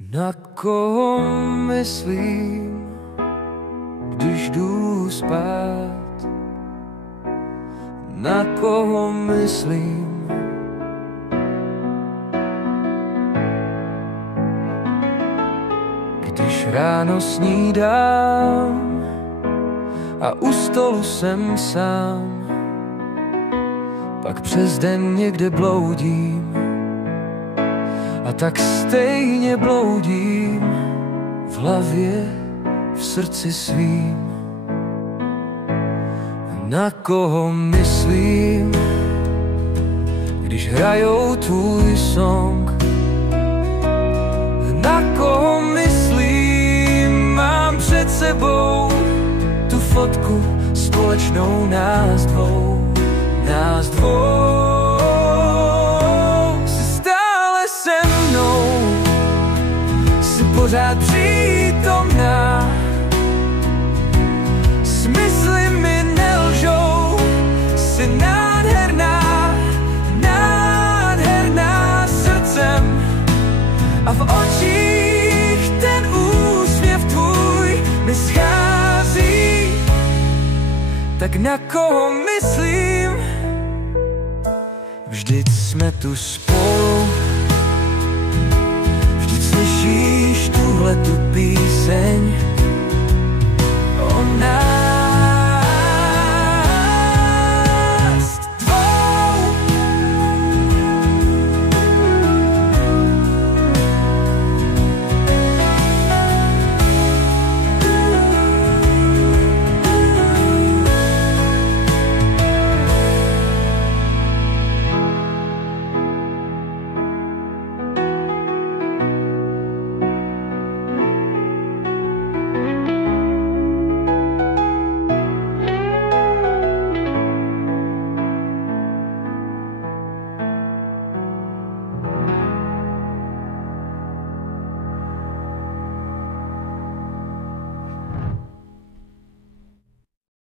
Na koho myslím, když jdu spát? Na koho myslím? Když ráno snídám a u stolu jsem sám, pak přes den někde bloudím a tak stejně bloudím v hlavě, v srdci svým. Na koho myslím, když hrajou tvůj song? Na koho myslím, mám před sebou tu fotku společnou nás dvou, nás dvou. Jsi stále se mnou, jsi pořád přítomná, smysly mi nelžou, jsi nádherná, nádherná srdcem a v očích ten úsměv tvůj mi schází. Tak na koho myslím? Vždyť jsme tu spolu, vždyť slyšíš tuhletu píseň.